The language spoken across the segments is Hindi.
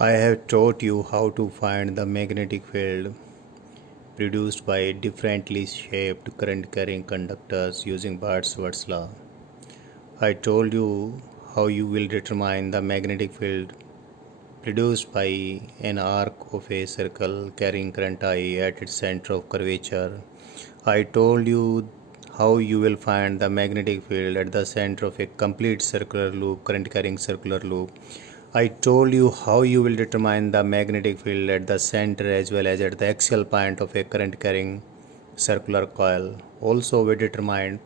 I have taught you how to find the magnetic field produced by differently shaped current carrying conductors using Bardsworth's law. I told you how you will determine the magnetic field produced by an arc of a circle carrying current I at its center of curvature. I told you how you will find the magnetic field at the center of a complete circular loop, current carrying circular loop. I told you how you will determine the magnetic field at the center as well as at the axial point of a current carrying circular coil. Also, we determined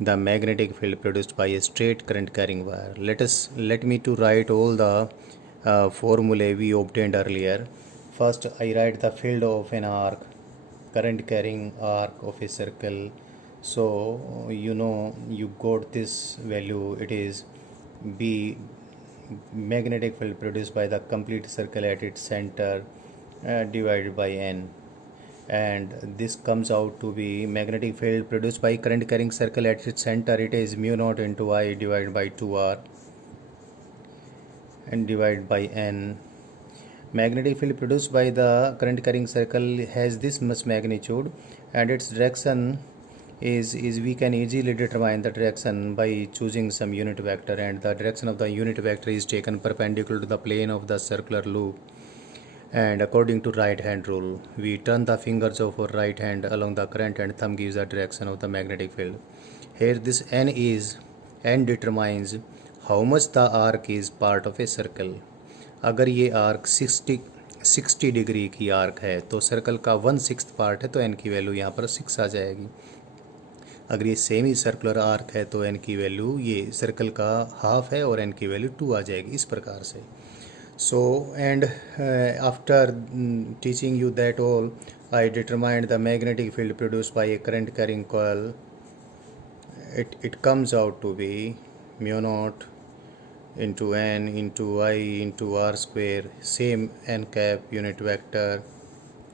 the magnetic field produced by a straight current carrying wire. Let me to write all the formulae we obtained earlier. First, I write the field of an arc, current carrying arc of a circle. So you got this value. It is B, magnetic field produced by the complete circle at its center, divided by n, and this comes out to be magnetic field produced by current carrying circle at its center. It is mu naught into I divided by 2r and divided by n. Magnetic field produced by the current carrying circle has this much magnitude, and its direction is we can easily determine the direction by choosing some unit vector, and the direction of the unit vector is taken perpendicular to the plane of the circular loop. And according to right hand rule, we turn the fingers of our right hand along the current and thumb gives the direction of the magnetic field. Here this n determines how much the arc is part of a circle. अगर ये आर्क 60 डिग्री की आर्क है तो सर्कल का 1/6 पार्ट है, तो n की वैल्यू यहाँ पर 6 आ जाएगी। अगर ये सेमी सर्कुलर आर्क है तो n की वैल्यू, ये सर्कल का हाफ है और n की वैल्यू 2 आ जाएगी, इस प्रकार से। So and after teaching you that all, I determined the magnetic field produced by a current carrying coil. It comes out to be mu naught into n into I into r square, same n cap unit vector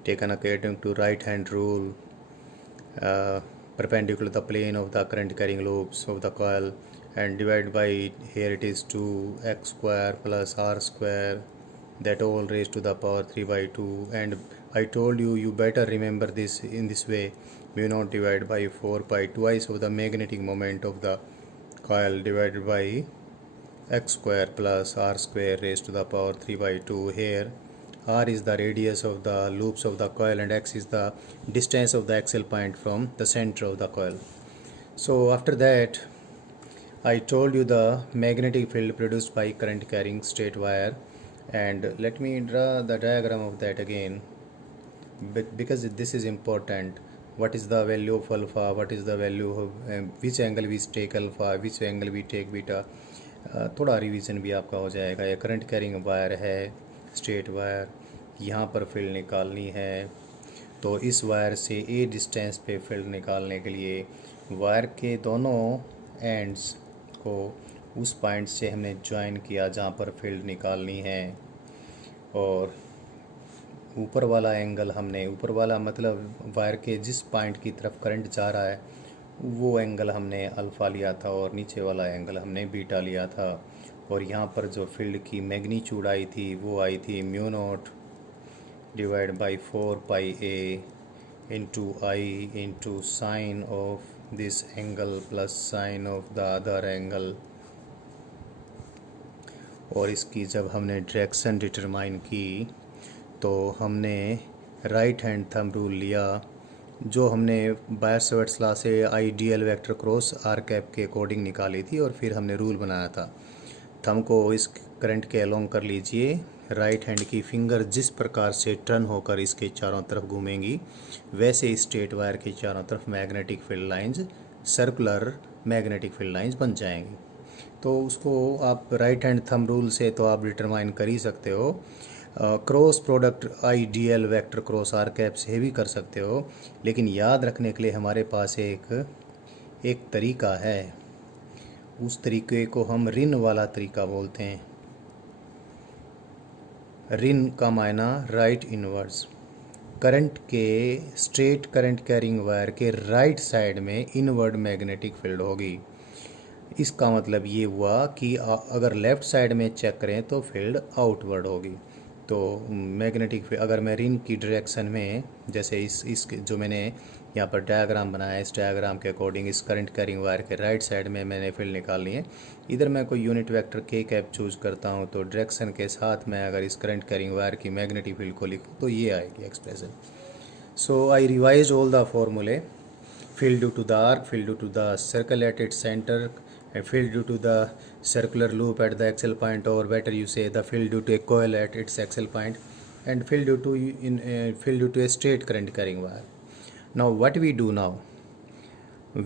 taken according to right hand rule, perpendicular to the plane of the current carrying loops of the coil, and divided by, here it is 2x square plus r square, that all raised to the power 3 by 2. And I told you better remember this in this way: mu naught divided by 4 pi twice of the magnetic moment of the coil divided by x square plus r square raised to the power 3 by 2. Here r is the radius of the loops of the coil and x is the distance of the axial point from the center of the coil. So after that, I told you the magnetic field produced by current carrying straight wire, and let me draw the diagram of that again, because this is important. What is the value of alpha, what is the value of which angle we take alpha, which angle we take beta, थोड़ा रिवीजन भी आपका हो जाएगा। ये करंट कैरिंग वायर है, स्ट्रेट वायर, यहाँ पर फील्ड निकालनी है, तो इस वायर से ए डिस्टेंस पे फील्ड निकालने के लिए वायर के दोनों एंड्स को उस पॉइंट से हमने ज्वाइन किया जहाँ पर फील्ड निकालनी है, और ऊपर वाला एंगल हमने, ऊपर वाला मतलब वायर के जिस पॉइंट की तरफ करंट जा रहा है वो एंगल हमने अल्फ़ा लिया था, और नीचे वाला एंगल हमने बीटा लिया था। और यहाँ पर जो फील्ड की मैग्नीट्यूड आई थी वो आई थी mu naught divide by 4 pi A into I into sine of this angle plus sign of the other angle. और इसकी जब हमने डायरेक्शन डिटरमाइन की तो हमने राइट हैंड थंब रूल लिया, जो हमने बायर्सवर्थ लॉ से ideal vector cross R cap के अकॉर्डिंग निकाली थी, और फिर हमने रूल बनाया था। थंब को इस करंट के अलोंग कर लीजिए, राइट हैंड की फिंगर जिस प्रकार से टर्न होकर इसके चारों तरफ घूमेंगी वैसे स्ट्रेट वायर के चारों तरफ magnetic field lines, circular magnetic field lines बन जाएंगी। तो उसको आप राइट हैंड थंब रूल से तो आप डिटरमाइन कर ही सकते हो, cross product ideal vector cross R cap से भी कर सकते हो, लेकिन याद रखने के लिए हमारे पास एक तरीका है। उस तरीके को हम रिन वाला तरीका बोलते हैं। रिन का मायना राइट इनवर्स। करंट के, स्ट्रेट करंट कैरिंग वायर के राइट साइड में इनवर्ड मैग्नेटिक फील्ड होगी। इसका मतलब ये हुआ कि अगर लेफ़्ट साइड में चेक करें तो फील्ड आउटवर्ड होगी। तो मैग्नेटिक फील्ड अगर मैं रिंग की डायरेक्शन में, जैसे इस जो मैंने यहाँ पर डायग्राम बनाया है, इस डायग्राम के अकॉर्डिंग इस करंट कैरिंग वायर के राइट साइड में मैंने फील्ड निकालनी है। इधर मैं कोई यूनिट वेक्टर के कैप चूज़ करता हूँ, तो डायरेक्शन के साथ मैं अगर इस करंट कैरिंग वायर की मैग्नेटिक फील्ड को लिखूँ तो ये आएगी expression. So I revise all the फॉर्मूले। Field due to the arc, field due to the circle at its center, and field due to the circular loop at the axial point, or better you say the field due to a coil at its axial point, and field due to a straight current carrying wire. Now what we do now?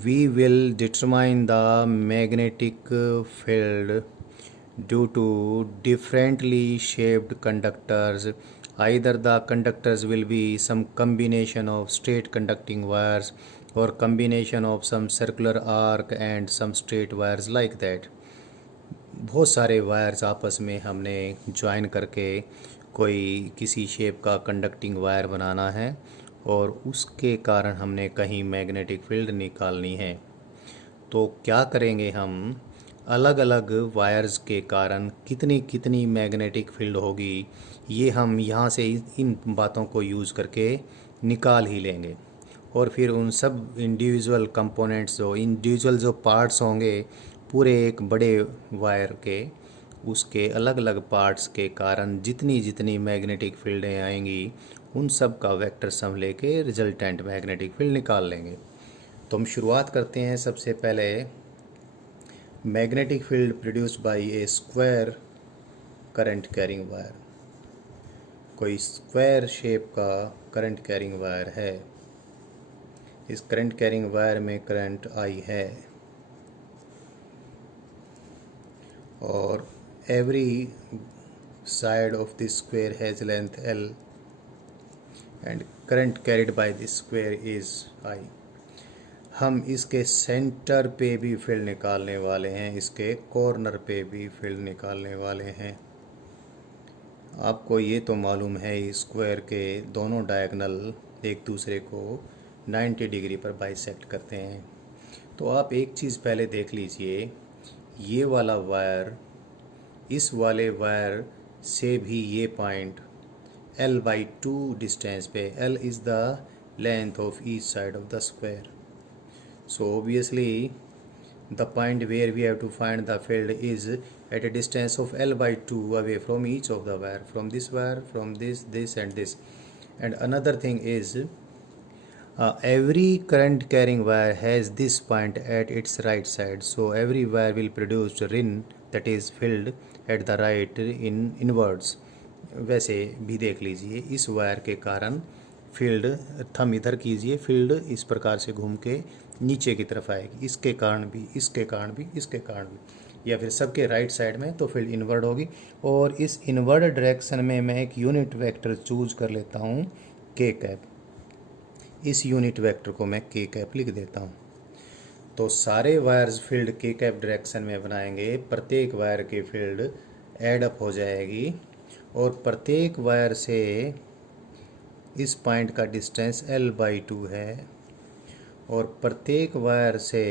We will determine the magnetic field due to differently shaped conductors. Either the conductors will be some combination of straight conducting wires or combination of some circular arc and some straight wires like that. बहुत सारे वायर्स आपस में हमने ज्वाइन करके कोई किसी शेप का कंडक्टिंग वायर बनाना है और उसके कारण हमने कहीं मैग्नेटिक फील्ड निकालनी है। तो क्या करेंगे हम, अलग अलग वायर्स के कारण कितनी कितनी मैग्नेटिक फील्ड होगी ये हम यहाँ से इन बातों को यूज़ करके निकाल ही लेंगे। और फिर उन सब इंडिविजुअल कंपोनेंट्स इंडिविजुअल जो पार्ट्स होंगे पूरे एक बड़े वायर के, उसके अलग अलग पार्ट्स के कारण जितनी जितनी मैग्नेटिक फील्डें आएंगी उन सब का वेक्टर सम लेके रिजल्टेंट मैग्नेटिक फील्ड निकाल लेंगे। तो हम शुरुआत करते हैं सबसे पहले मैग्नेटिक फील्ड प्रोड्यूस्ड बाय ए स्क्वायर करंट कैरिंग वायर। कोई स्क्वायर शेप का करंट कैरिंग वायर है, इस करंट कैरिंग वायर में करंट आई है और every side of this square has length L and current carried by this square is I। हम इसके सेंटर पे भी फील्ड निकालने वाले हैं, इसके कॉर्नर पे भी फील्ड निकालने वाले हैं। आपको ये तो मालूम है स्क्वायर के दोनों डायगोनल एक दूसरे को 90 डिग्री पर बाइसेक्ट करते हैं। तो आप एक चीज़ पहले देख लीजिए, ये वाला वायर इस वाले वायर से भी ये पॉइंट L/2 डिस्टेंस पे, L is the length of each side of the square. So obviously the point where we have to find the field is at a distance of L/2 away from each of the wire, from this wire, from this and this. And another thing is every current carrying wire has this point at its right side, so every wire will produce rin, that is filled at the right in inwards। वैसे भी देख लीजिए इस वायर के कारण फील्ड, थंब इधर कीजिए, फील्ड इस प्रकार से घूम के नीचे की तरफ आएगी, इसके कारण भी, इसके कारण भी, इसके कारण भी, या फिर सबके राइट साइड में, तो फील्ड इनवर्ड होगी। और इस इनवर्ड डायरेक्शन में मैं एक यूनिट वेक्टर चूज कर लेता हूँ के कैप। इस यूनिट वेक्टर को मैं के कैप लिख देता हूँ। तो सारे वायर्स फील्ड के कैप डायरेक्शन में बनाएंगे, प्रत्येक वायर की फील्ड एड अप हो जाएगी और प्रत्येक वायर से इस पॉइंट का डिस्टेंस L/2 है और प्रत्येक वायर से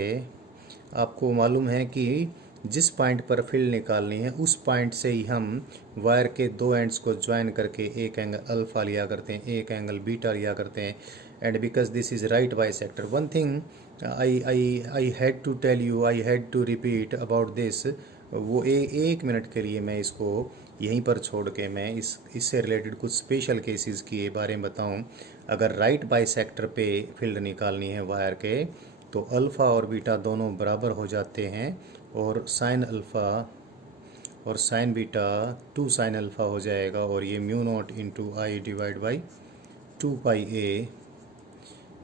आपको मालूम है कि जिस पॉइंट पर फील्ड निकालनी है उस पॉइंट से ही हम वायर के दो एंड्स को ज्वाइन करके एक एंगल अल्फा लिया करते हैं, एक एंगल बीटा लिया करते हैं। And because this is right bisector, one thing I had to tell you, I had to repeat about this. वो एक मिनट के लिए मैं इसको यहीं पर छोड़ के मैं इससे रिलेटेड कुछ स्पेशल केसेस के बारे में बताऊं। अगर राइट बाइसेक्टर पे फील्ड निकालनी है वायर के, तो अल्फ़ा और बीटा दोनों बराबर हो जाते हैं और साइन अल्फ़ा और साइन बीटा 2 साइन अल्फ़ा हो जाएगा और ये μ0 into I divide by 2πa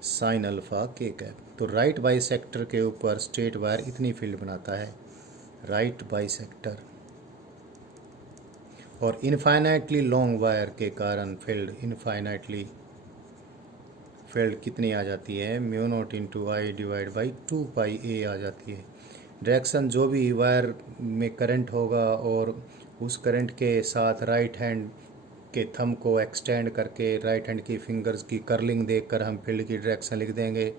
sine alpha के कैप। तो राइट बाइसेक्टर के ऊपर स्ट्रेट वायर इतनी फील्ड बनाता है, राइट बाइसेक्टर। और इनफाइनाइटली लॉन्ग वायर के कारण फील्ड इनफाइनाइटली फील्ड कितनी आ जाती है, μ0 into I divide by 2πa आ जाती है। डायरेक्शन जो भी वायर में करंट होगा और उस करंट के साथ राइट हैंड के थंब को एक्सटेंड करके राइट हैंड की फिंगर्स की कर्लिंग देखकर हम फील्ड की डायरेक्शन लिख देंगे।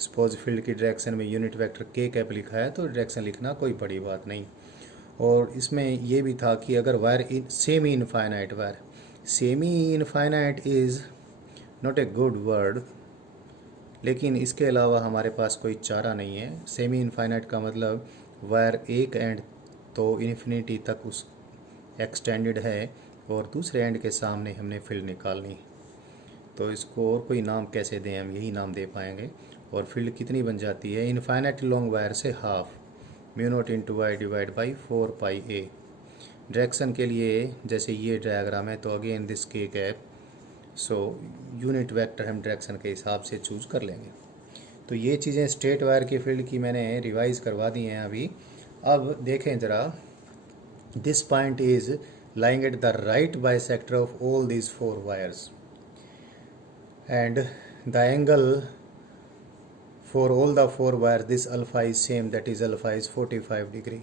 सपोज फील्ड की डायरेक्शन में यूनिट वेक्टर के कैप लिखा है तो डायरेक्शन लिखना कोई बड़ी बात नहीं। और इसमें ये भी था कि अगर wire semi infinite wire, semi infinite is not a good word, लेकिन इसके अलावा हमारे पास कोई चारा नहीं है। सेमी इनफाइनाइट का मतलब वायर एक एंड तो इन्फिनिटी तक उस एक्सटेंडेड है और दूसरे एंड के सामने हमने फील्ड निकालनी, तो इसको और कोई नाम कैसे दें, हम यही नाम दे पाएंगे। और फील्ड कितनी बन जाती है इनफाइनाइट लॉन्ग वायर से half mu naught into I divide by 4 pi A. Direction के लिए जैसे ये डायग्राम है तो अगेन दिस के कैप, सो यूनिट वेक्टर हम डायरेक्शन के हिसाब से चूज़ कर लेंगे। तो ये चीज़ें स्ट्रेट वायर की फील्ड की मैंने रिवाइज करवा दी हैं अभी। अब देखें ज़रा, this point is lying at the right bisector of all these 4 wires, and the angle for all the 4 wires, this alpha is same, that is alpha is 45 degree,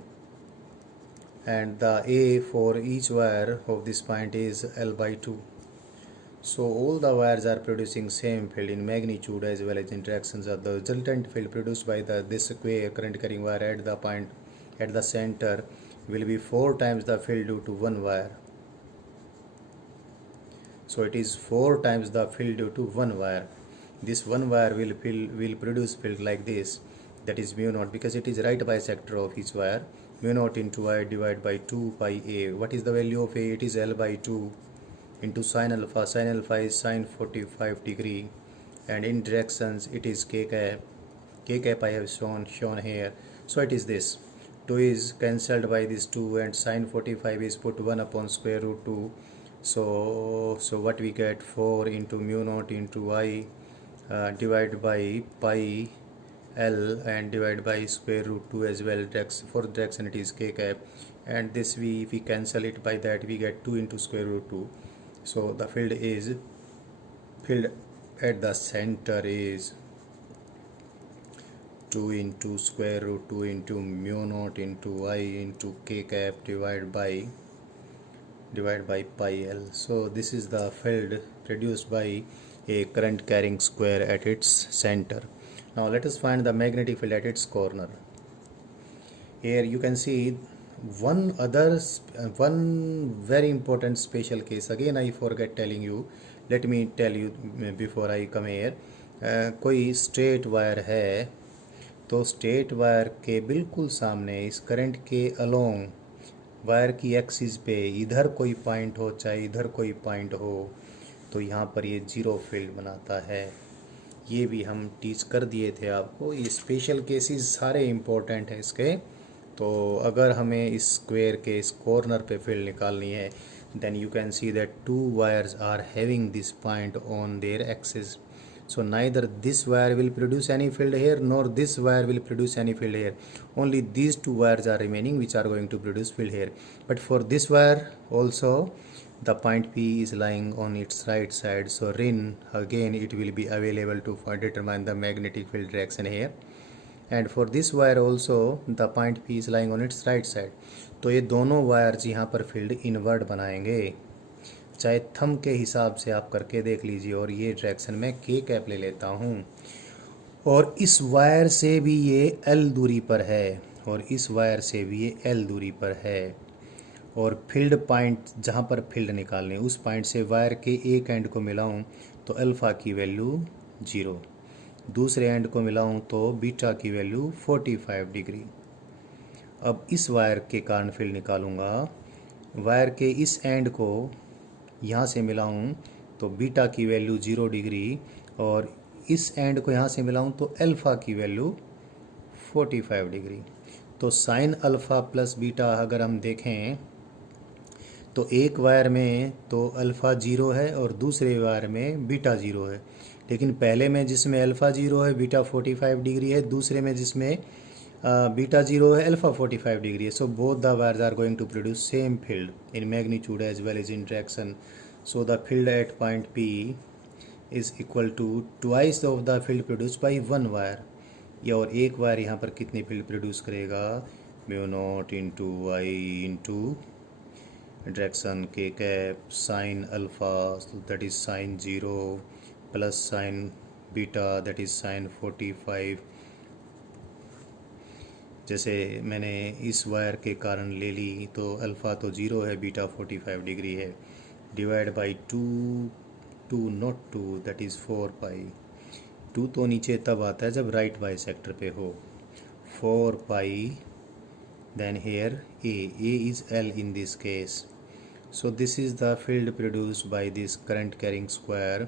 and the A for each wire of this point is L by 2. So all the wires are producing same field in magnitude as well as in directions of the resultant field produced by this square current carrying wire at the point at the center will be 4 times the field due to one wire. So it is 4 times the field due to one wire. This one wire will produce field like this, that is mu naught, because it is right bisector of each wire. Mu naught into I divided by 2 pi A. What is the value of A? It is L by 2 into sin alpha. Sin alpha is sin 45 degree, and in directions it is k cap. K cap I have shown here. So it is this. 2 is cancelled by this 2, and sin 45 is put 1 upon square root 2. So what we get, 4 into mu naught into I divided by pi L and divided by square root 2 as well. For direction it is k cap, and this if we cancel it by that we get 2 into square root 2. So the field at the center is 2 into square root 2 into mu naught into I into k cap divided by pi L. So this is the field produced by a current carrying square at its center. Now let us find the magnetic field at its corner. Here you can see one very important special case. Again I forget telling you, let me tell you before I come here. कोई स्ट्रेट वायर है तो स्ट्रेट वायर के बिल्कुल सामने इस करंट के अलोंग वायर की एक्सिस पे इधर कोई पॉइंट हो चाहे इधर कोई पॉइंट हो तो यहाँ पर ये जीरो फील्ड बनाता है। ये भी हम टीच कर दिए थे आपको। ये स्पेशल केसेस सारे इम्पोर्टेंट हैं इसके। तो अगर हमें इस स्क्वायर के इस कॉर्नर पे फील्ड निकालनी है, then you can see that 2 wires are having this point on their axis. So neither this wire will produce any field here nor this wire will produce any field here. Only these 2 wires are remaining which are going to produce field here. But for this wire also the point P is lying on its right side. So RIN again it will be available to determine the magnetic field direction here. And for this wire also the point P is lying on its right side. तो ये दोनों वायर्स यहाँ पर फील्ड इनवर्ट बनाएंगे, चाहे थंब के हिसाब से आप करके देख लीजिए। और ये डायरेक्शन में के कैप ले लेता हूँ, और इस वायर से भी ये एल दूरी पर है और इस वायर से भी ये एल दूरी पर है। और फील्ड पॉइंट जहाँ पर फील्ड निकालनी उस पॉइंट से वायर के एक एंड को मिलाऊँ तो अल्फ़ा की वैल्यू 0, दूसरे एंड को मिलाऊँ तो बीटा की वैल्यू 45 डिग्री। अब इस वायर के कारण फील्ड निकालूँगा, वायर के इस एंड को यहाँ से मिलाऊँ तो बीटा की वैल्यू 0 डिग्री, और इस एंड को यहाँ से मिलाऊँ तो अल्फ़ा की वैल्यू 45 डिग्री। तो साइन अल्फ़ा प्लस बीटा अगर हम देखें तो एक वायर में तो अल्फ़ा 0 है और दूसरे वायर में बीटा 0 है। लेकिन पहले में जिसमें अल्फ़ा 0 है बीटा 45 डिग्री है, दूसरे में जिसमें बीटा 0 है अल्फ़ा 45 डिग्री है। So both the wires are going to produce same field in magnitude as well as in direction. So the field at point P is equal to twice of the field produce by one wire. या और एक वायर यहाँ पर कितनी फील्ड प्रोड्यूस करेगा, mu naught into I into direction के cap sine alpha that is sine 0 plus sine beta that is sine 45, जैसे मैंने इस वायर के कारण ले ली तो अल्फ़ा तो 0 है, बीटा 45 डिग्री है, divide by 2 not 2 that is 4 पाई। 2 तो नीचे तब आता है जब राइट बाई सेक्टर पे हो। 4 पाई, then here A is L in this case. So this is the field produced by this current carrying square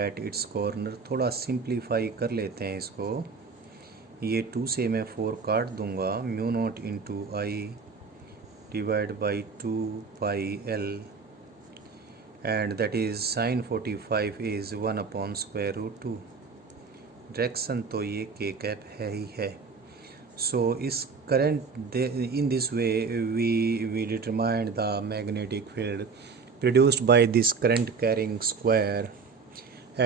at its corner. थोड़ा सिंप्लीफाई कर लेते हैं इसको। ये 2 से मैं 4 काट दूंगा, mu naught into I divide by 2 pi L, and that is sine 45 is 1 upon square root 2। Direction तो ये के कैप है ही है। So is current in this way we determined the magnetic field produced by this current carrying square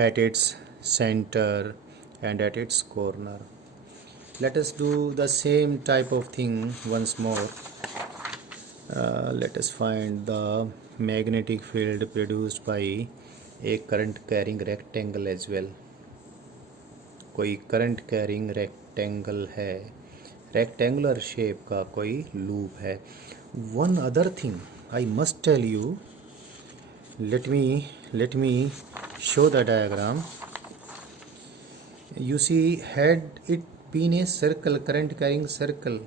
at its center and at its corner. Let us do the same type of thing once more. Let us find the magnetic field produced by a current carrying rectangle as well. कोई करंट कैरिंग रेक्टेंगल है, रेक्टेंगुलर शेप का कोई लूप है। One other thing I must tell you, let me show the diagram. you see, had it been a circle, current carrying circle,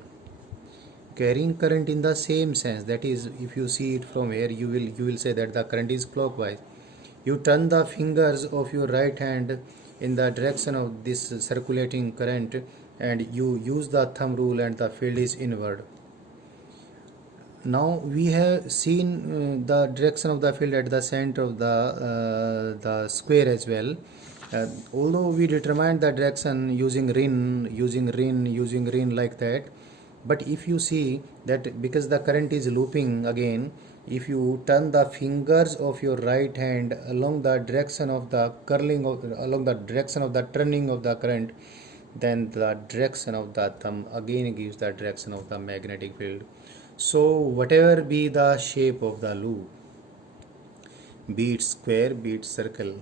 carrying current in the same sense, that is, if you see it from here, you will say that the current is clockwise. You turn the fingers of your right hand in the direction of this circulating current, and you use the thumb rule, and the field is inward. Now we have seen the direction of the field at the center of the square as well. Although we determined the direction using rin like that, but if you see that because the current is looping again, if you turn the fingers of your right hand along the direction of the along the direction of the turning of the current, then the direction of the thumb again gives the direction of the magnetic field. So whatever be the shape of the loop, be it square, be it circle,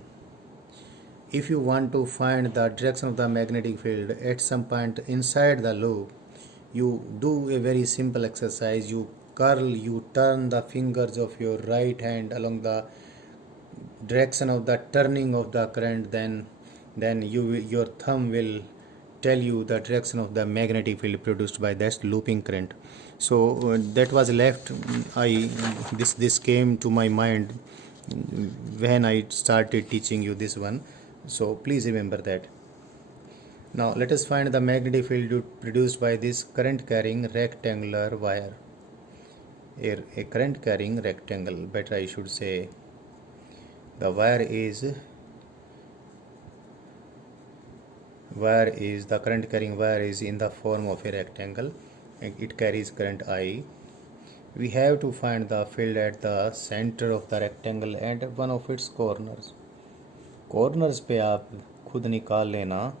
if you want to find the direction of the magnetic field at some point inside the loop, you do a very simple exercise. You turn the fingers of your right hand along the direction of the turning of the current, then your thumb will tell you the direction of the magnetic field produced by that looping current. So that was left, this came to my mind when I started teaching you this one, so please remember that. Now let us find the magnetic field produced by this current carrying rectangular wire. A current carrying rectangle, better I should say. The wire is the current carrying wire is in the form of a rectangle, and it carries current I. We have to find the field at the center of the rectangle and one of its corners. Corners पे आप खुद निकाल लेना,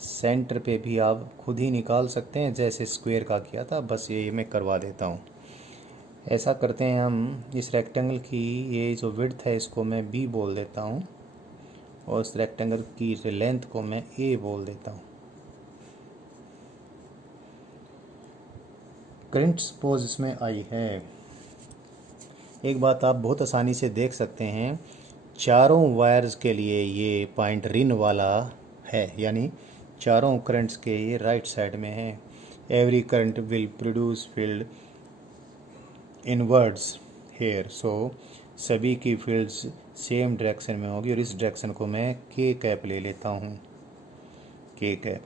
सेंटर पे भी आप खुद ही निकाल सकते हैं जैसे स्क्वायर का किया था, बस ये मैं करवा देता हूँ। ऐसा करते हैं हम, इस रेक्टेंगल की ये जो विड्थ है इसको मैं b बोल देता हूँ, और इस रेक्टेंगल की लेंथ को मैं a बोल देता हूँ। करंट सपोज इसमें I है। एक बात आप बहुत आसानी से देख सकते हैं, चारों वायर्स के लिए ये पॉइंट रिन वाला है, यानी चारों करंट्स के ये राइट साइड में है। Every current will produce field inwards here, so सभी की फील्ड्स सेम डायरेक्शन में होगी, और इस डायरेक्शन को मैं के कैप ले लेता हूँ, के कैप।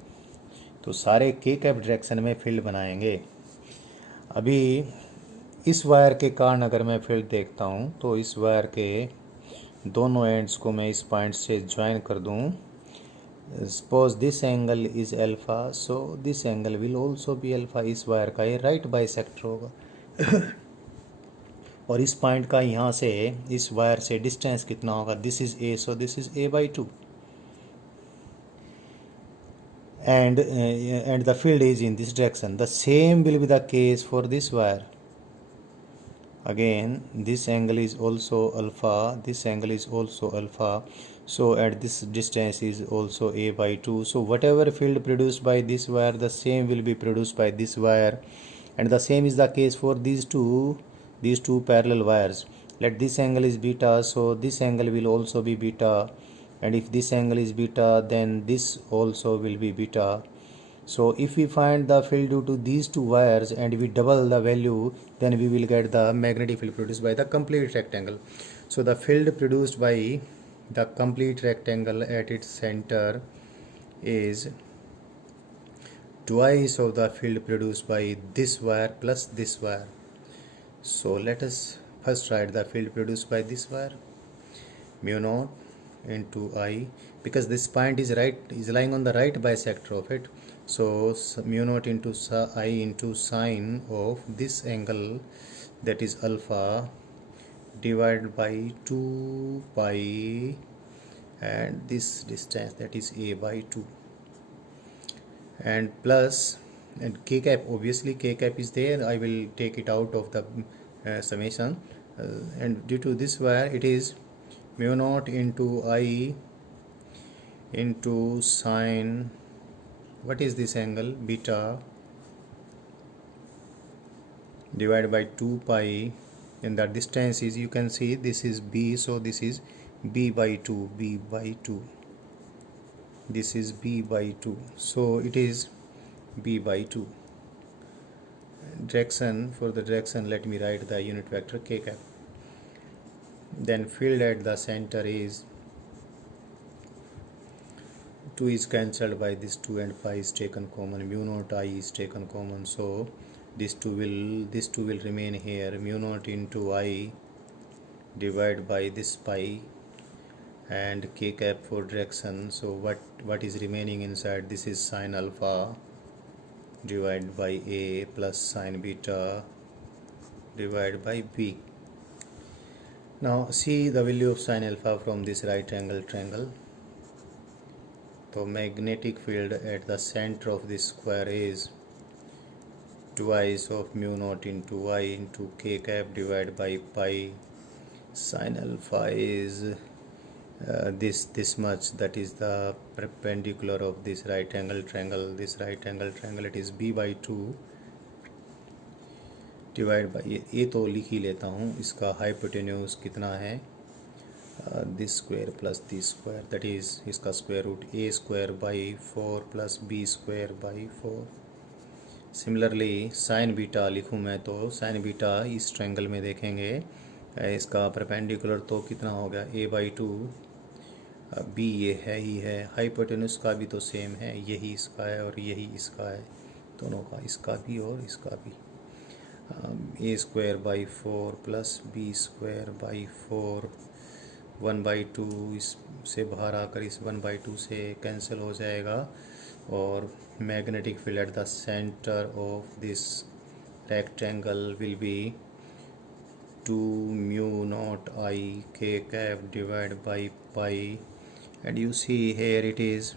तो सारे के कैप डायरेक्शन में फील्ड बनाएंगे। अभी इस वायर के कारण अगर मैं फील्ड देखता हूँ तो इस वायर के दोनों एंड्स को मैं इस पॉइंट से ज्वाइन कर दूँ। Suppose this angle is alpha, so this angle will also be alpha. इस वायर का ये राइट बाइसेक्टर होगा और इस पॉइंट का यहाँ से इस वायर से डिस्टेंस कितना होगा, this is a, so this is a by 2, and the field is in this direction. The same will be the case for this wire. again this angle is also alpha, this angle is also alpha, so at this distance is also a by 2. So whatever field produced by this wire, the same will be produced by this wire, and the same is the case for these two parallel wires. Let this angle is beta, so this angle will also be beta, and if this angle is beta, then this also will be beta. So if we find the field due to these two wires and we double the value, then we will get the magnetic field produced by the complete rectangle. So the field produced by the complete rectangle at its center is twice of the field produced by this wire plus this wire. So let us first write the field produced by this wire, mu naught into I, because this point is lying on the right bisector of it. So mu naught into I into sine of this angle, that is alpha, divided by 2 pi and this distance, that is a by 2, and plus, and k cap, obviously k cap is there, I will take it out of the summation, and due to this wire it is mu naught into I into sine, what is this angle, beta, divided by 2 pi, and the distance is, you can see this is b, so this is b by 2, this is b by 2, so it is b by 2. Direction, for the direction let me write the unit vector k cap. Then field at the center is 2 is cancelled by this 2 and pi is taken common, mu naught I is taken common, so this 2 will remain here, mu naught into I divided by this pi and k cap for direction. So what is remaining inside, this is sine alpha divided by a plus sine beta divided by b. Now see the value of sine alpha from this right angle triangle. So magnetic field at the center of this square is twice of mu naught into I into k cap divided by pi. Sine alpha is this much, that is the perpendicular of this right angle triangle. This right angle triangle, it is b by 2 divide by, ये तो लिख ही लेता हूँ, इसका हाइपोटेन्यूज कितना है, this square plus this square, that is इसका square root A square by 4 plus B square by 4. Similarly sine beta लिखूँ मैं तो साइन बीटा इस ट्रायंगल में देखेंगे, इसका परपेंडिकुलर तो कितना हो गया a बाई 2, बी ये है ही है, हाइपोटेन्यूज का भी तो सेम है, यही इसका है और यही इसका है, दोनों का, इसका भी और इसका भी. A square by 4 plus B square by 4, 1 by 2 इससे बाहर आकर इस 1 बाई 2 से कैंसिल हो जाएगा, और magnetic field at the centre of this rectangle will be 2 mu naught I k cap divided by pi, and you see here it is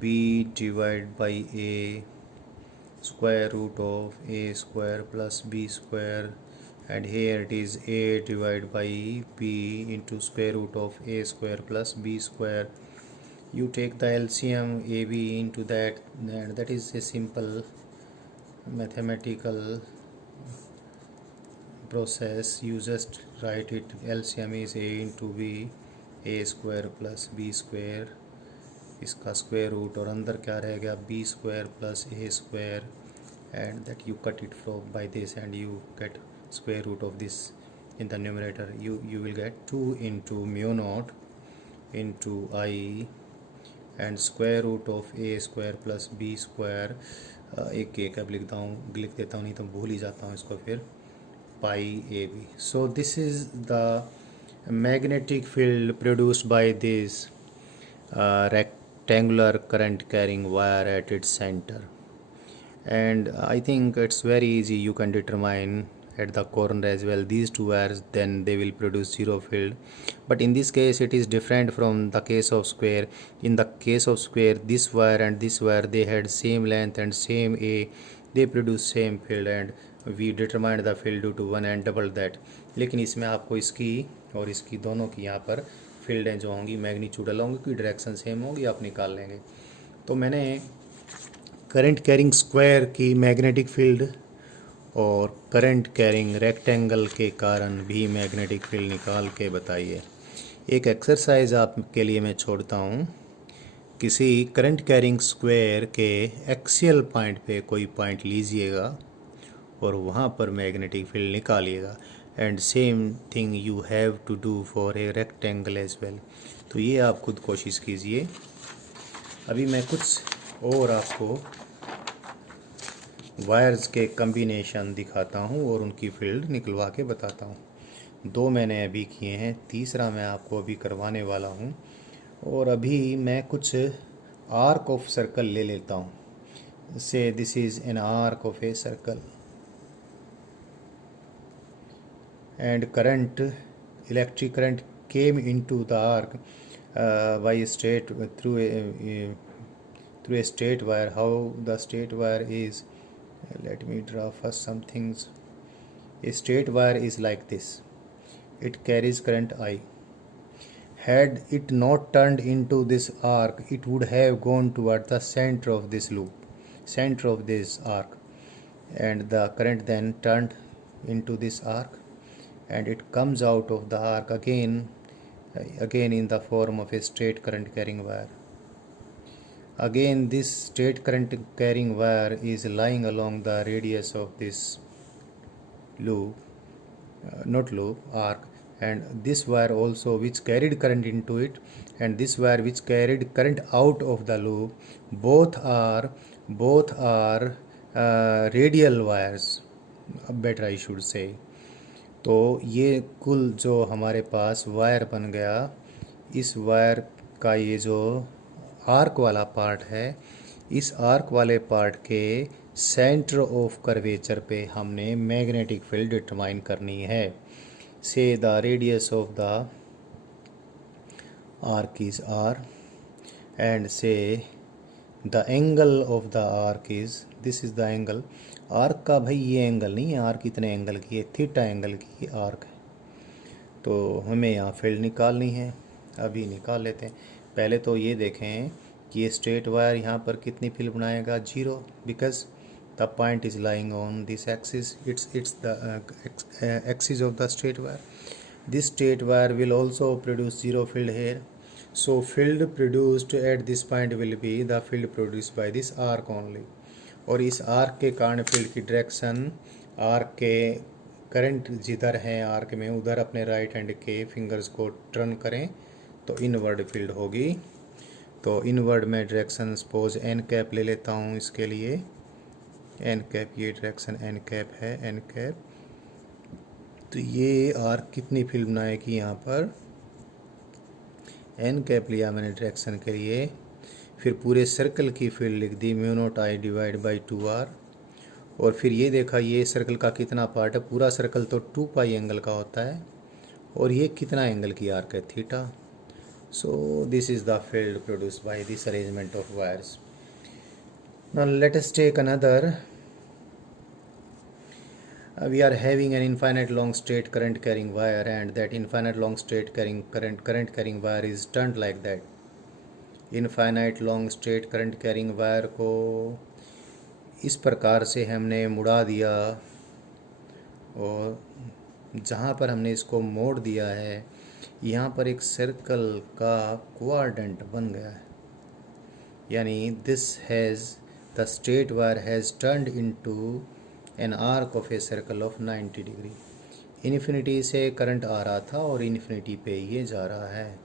b divided by a square root of a square plus b square, and here it is a divided by b into square root of a square plus b square. You take the LCM ab into that, and that is a simple mathematical process. You just write it, LCM is a into b, a square plus b square, इसका स्क्वायर रूट, और अंदर क्या रह गया, B square plus A square, and that you cut it from by this and you get square root of this in the numerator. you will get 2 into mu naught into I and square root of a square plus b square, एक के कब लिख देता हूँ नहीं तो भूल ही जाता हूँ इसको, फिर pi A B. So this is the magnetic field produced by this rectangular current carrying wire at its center, and I think it's very easy, you can determine at the corner as well these two wires, then they will produce zero field. But in this case it is different from the case of square. In the case of square, this wire and this wire, they had same length and same A, they produce same field, and we determined the field due to one and double that. लेकिन इसमें आपको इसकी और इसकी दोनों की यहाँ पर फील्डें जो होंगी मैग्नीट्यूडल होंगी, क्योंकि डायरेक्शन सेम होगी, आप निकाल लेंगे। तो मैंने करंट कैरिंग स्क्वायर की मैग्नेटिक फील्ड और करंट कैरिंग रेक्टेंगल के कारण भी मैग्नेटिक फील्ड निकाल के बताइए। एक एक्सरसाइज आपके लिए मैं छोड़ता हूँ। किसी करंट कैरिंग स्क्वायर के एक्सियल पॉइंट पे कोई पॉइंट लीजिएगा और वहाँ पर मैग्नेटिक फील्ड निकालिएगा। And same thing you have to do for a rectangle as well. तो ये आप खुद कोशिश कीजिए। अभी मैं कुछ और आपको वायर्स के कम्बिनेशन दिखाता हूँ और उनकी फील्ड निकलवा के बताता हूँ। 2 मैंने अभी किए हैं, तीसरा मैं आपको अभी करवाने वाला हूँ। और अभी मैं कुछ आर्क ऑफ सर्कल ले लेता हूँ। से this is an arc of a circle and current, electric current came into the arc by straight through a straight wire. How the straight wire is, let me draw first some things. A straight wire is like this. It carries current I. Had it not turned into this arc, it would have gone toward the center of this loop, center of this arc, and the current then turned into this arc, and it comes out of the arc again in the form of a straight current carrying wire. Again, this straight current carrying wire is lying along the radius of this loop, arc, and this wire also which carried current into it, and this wire which carried current out of the loop, both are radial wires, better I should say. तो ये कुल जो हमारे पास वायर बन गया, इस वायर का ये जो आर्क वाला पार्ट है, इस आर्क वाले पार्ट के सेंटर ऑफ कर्वेचर पे हमने मैग्नेटिक फील्ड डिटरमाइन करनी है। Say the radius of the arc is r and say the angle of the arc is, this is the angle. Arc का भाई ये एंगल नहीं है, आर्क कितने एंगल की है, थीटा एंगल की आर्क है। तो हमें यहाँ फील्ड निकालनी है, अभी निकाल लेते हैं। पहले तो ये देखें कि ये स्ट्रेट वायर यहाँ पर कितनी फील्ड बनाएगा, 0, because the point is lying on this axis, it's the axis of the straight wire. This straight wire will also produce 0 field here. So field produced at this point will be the field produced by this arc only. और इस आर्क के कारण फील्ड की डायरेक्शन, आर्क के करंट जिधर हैं आर्क में उधर अपने राइट हैंड के फिंगर्स को टर्न करें तो इनवर्ड फील्ड होगी। तो इनवर्ड में डायरेक्शन सपोज एन कैप ले लेता हूँ इसके लिए। एन कैप, ये डायरेक्शन एन कैप है, एन कैप। तो ये आर्क कितनी फील्ड बनाएगी, यहाँ पर एन कैप लिया मैंने डायरेक्शन के लिए। फिर पूरे सर्कल की फील्ड लिख दी, mu naught I divide by 2r। और फिर ये देखा ये सर्कल का कितना पार्ट है, पूरा सर्कल तो 2 पाई एंगल का होता है, और ये कितना एंगल की आर्क है, theta. So this is the field produced by this arrangement of wires. Now let us take another. We are having an infinite long straight current carrying wire, and that infinite long straight current carrying wire is turned like that. Infinite long straight current carrying wire को इस प्रकार से हमने मुड़ा दिया, और जहाँ पर हमने इसको मोड़ दिया है यहाँ पर एक सर्कल का क्वाड्रेंट बन गया है। यानी this has the straight wire has turned into an arc of a circle of 90 degree. Infinity से करंट आ रहा था और इन्फिनिटी पे ये जा रहा है।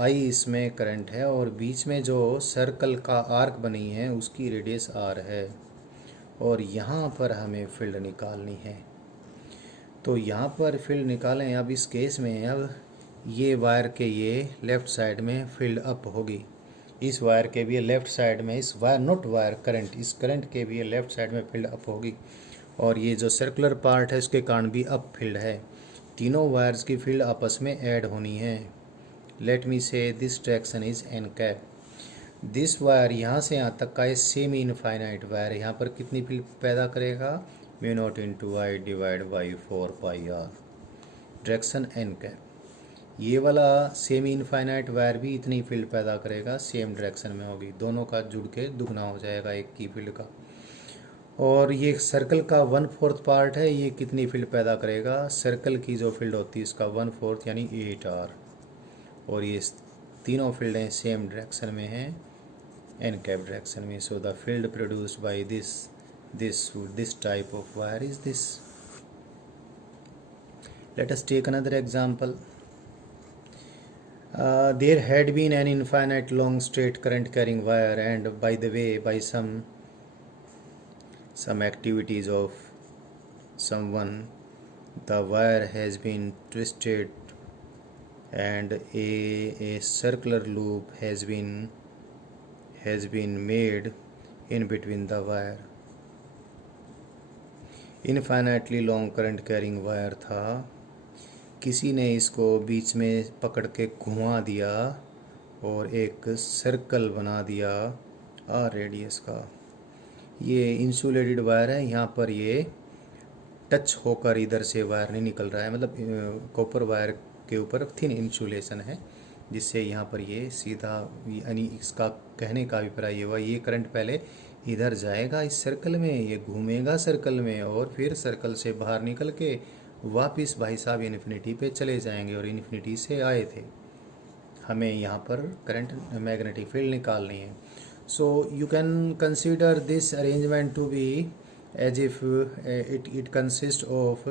आई इसमें करंट है और बीच में जो सर्कल का आर्क बनी है उसकी रेडियस r है, और यहाँ पर हमें फील्ड निकालनी है। तो यहाँ पर फील्ड निकालें। अब इस केस में अब ये वायर के ये लेफ़्ट साइड में फील्ड अप होगी, इस वायर के भी लेफ़्ट साइड में, इस वायर नॉट वायर करंट, इस करंट के भी लेफ़्ट साइड में फील्ड अप होगी, और ये जो सर्कुलर पार्ट है उसके कारण भी अप फील्ड है। तीनों वायर्स की फील्ड आपस में ऐड होनी है। लेट मी से this direction is an cap. This wire यहाँ से यहाँ तक का सेमी इनफाइनाइट वायर यहाँ पर कितनी फील्ड पैदा करेगा, mu naught into I divide by 4 pi R. Direction N cap, ये वाला सेमी इनफाइनाइट वायर भी इतनी फील्ड पैदा करेगा, सेम डायरेक्शन में होगी, दोनों का जुड़ के दुगना हो जाएगा एक की फील्ड का। और ये सर्कल का 1/4 पार्ट है, ये कितनी फील्ड पैदा करेगा, सर्कल की जो फील्ड होती है इसका 1/4 यानी 8R। और ये तीनों फील्डें सेम डायरेक्शन में हैं, एन कैप डायरेक्शन में। So the field produced by this type of wire is this. Let us take another example. There had been an infinite long straight current carrying wire, and by the way, by some activities of someone, the wire has been twisted and a circular loop has been made in between the wire. Infinitely long current carrying wire था, किसी ने इसको बीच में पकड़ के घुमा दिया और एक सर्कल बना दिया आर रेडियस का। ये इंसुलेटेड वायर है, यहाँ पर ये टच होकर इधर से वायर नहीं निकल रहा है, मतलब कॉपर वायर के ऊपर थिन इंसुलेशन है, जिससे यहाँ पर ये सीधा, यानी इसका कहने का अभिप्राय ये हुआ, ये करंट पहले इधर जाएगा इस सर्कल में, ये घूमेगा सर्कल में और फिर सर्कल से बाहर निकल के वापस भाई साहब इन्फिनिटी पे चले जाएंगे, और इन्फिनिटी से आए थे। हमें यहाँ पर करंट मैग्नेटिक फील्ड निकालनी है। So you can consider this arrangement to be as if it consist of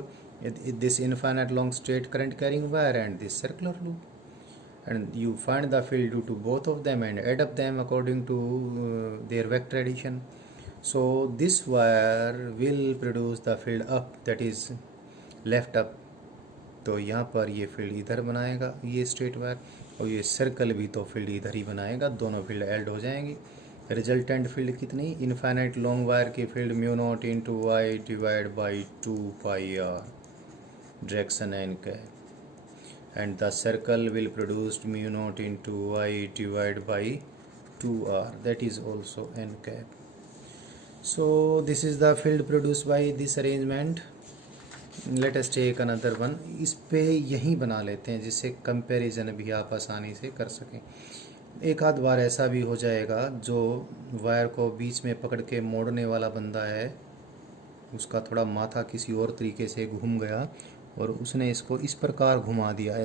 this infinite long straight current carrying wire and this circular loop, and you find the field due to both of them and add up them according to their vector addition. So this wire will produce the field up, that is left up. तो यहाँ पर ये फील्ड इधर बनाएगा ये स्ट्रेट वायर, और ये सर्कल भी तो फील्ड इधर ही बनाएगा, दोनों फील्ड ऐड हो जाएंगी। रिजल्टेंट फील्ड कितनी, इनफाइनाइट लॉन्ग वायर की field mu naught into I divide by 2 pi R, direction N cap, and the circle will produced mu naught into I divide by 2R, that is also N cap. So this is the field produced by this arrangement. Let us take another one. इस पे यहीं बना लेते हैं जिससे कंपैरिजन भी आप आसानी से कर सकें. एक आध बार ऐसा भी हो जाएगा, जो वायर को बीच में पकड़ के मोड़ने वाला बंदा है, उसका थोड़ा माथा किसी और तरीके से घूम गया और उसने इसको इस प्रकार घुमा दिया,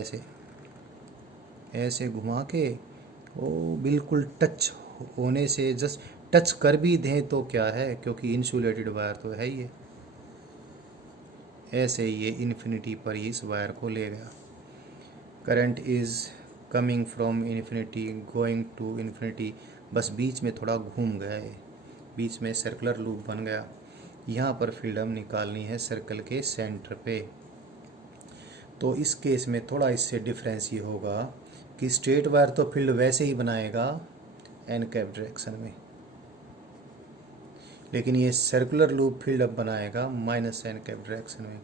ऐसे घुमा के, वो बिल्कुल टच होने से, जस्ट टच कर भी दें तो क्या है, क्योंकि इंसुलेटेड वायर तो है ये, ऐसे ये इन्फिनिटी पर इस वायर को ले गया. Current is coming from infinity going to infinity, बस बीच में थोड़ा घूम गया है, बीच में सर्कुलर लूप बन गया. यहाँ पर फील्ड हम निकालनी है सर्कल के सेंटर पे. तो इस केस में थोड़ा इससे डिफरेंस ये होगा कि स्ट्रेट वायर तो फील्ड वैसे ही बनाएगा एन कैप डायरेक्शन में, लेकिन ये सर्कुलर लूप फील्ड अब बनाएगा माइनस एन कैप डायरेक्शन में.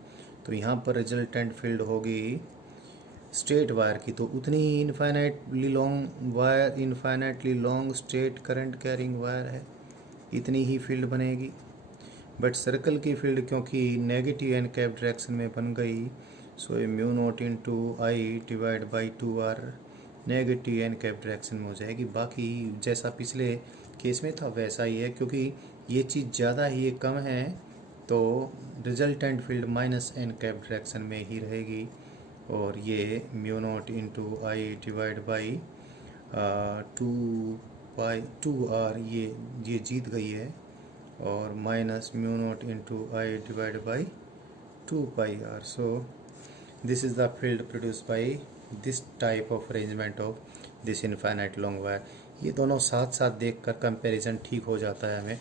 तो यहाँ पर रिजल्टेंट फील्ड होगी स्ट्रेट वायर की, तो उतनी ही infinitely long straight current carrying wire है, इतनी ही फील्ड बनेगी. बट सर्कल की फील्ड क्योंकि नेगेटिव एन कैप डायरेक्शन में बन गई, सो ये mu naught into I divide by 2R negative N cap direction में हो जाएगी. बाकी जैसा पिछले केस में था वैसा ही है, क्योंकि ये चीज़ ज़्यादा ही ये कम है, तो resultant field minus N cap direction में ही रहेगी. और ये mu naught into I divide by 2R ये जीत गई है, और minus mu naught into I divide by 2 pi R. So this is the field produce by this type of arrangement of this infinite long wire. ये दोनों साथ साथ देखकर कंपैरिजन ठीक हो जाता है हमें.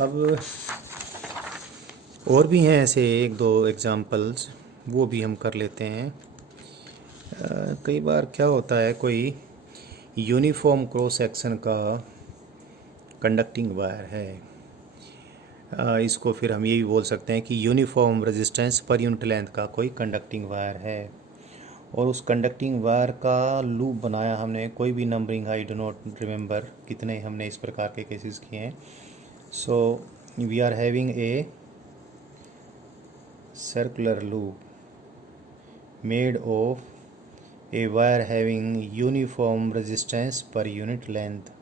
अब और भी हैं ऐसे एक दो एग्जांपल्स, वो भी हम कर लेते हैं. कई बार क्या होता है, कोई यूनिफॉर्म क्रॉस सेक्शन का कंडक्टिंग वायर है, इसको फिर हम ये भी बोल सकते हैं कि uniform resistance per unit length का कोई कंडक्टिंग वायर है, और उस कंडक्टिंग वायर का लूप बनाया हमने, कोई भी numbering I do not remember कितने हमने इस प्रकार के केसेस किए हैं. So we are having a circular loop made of a wire having uniform resistance per unit length।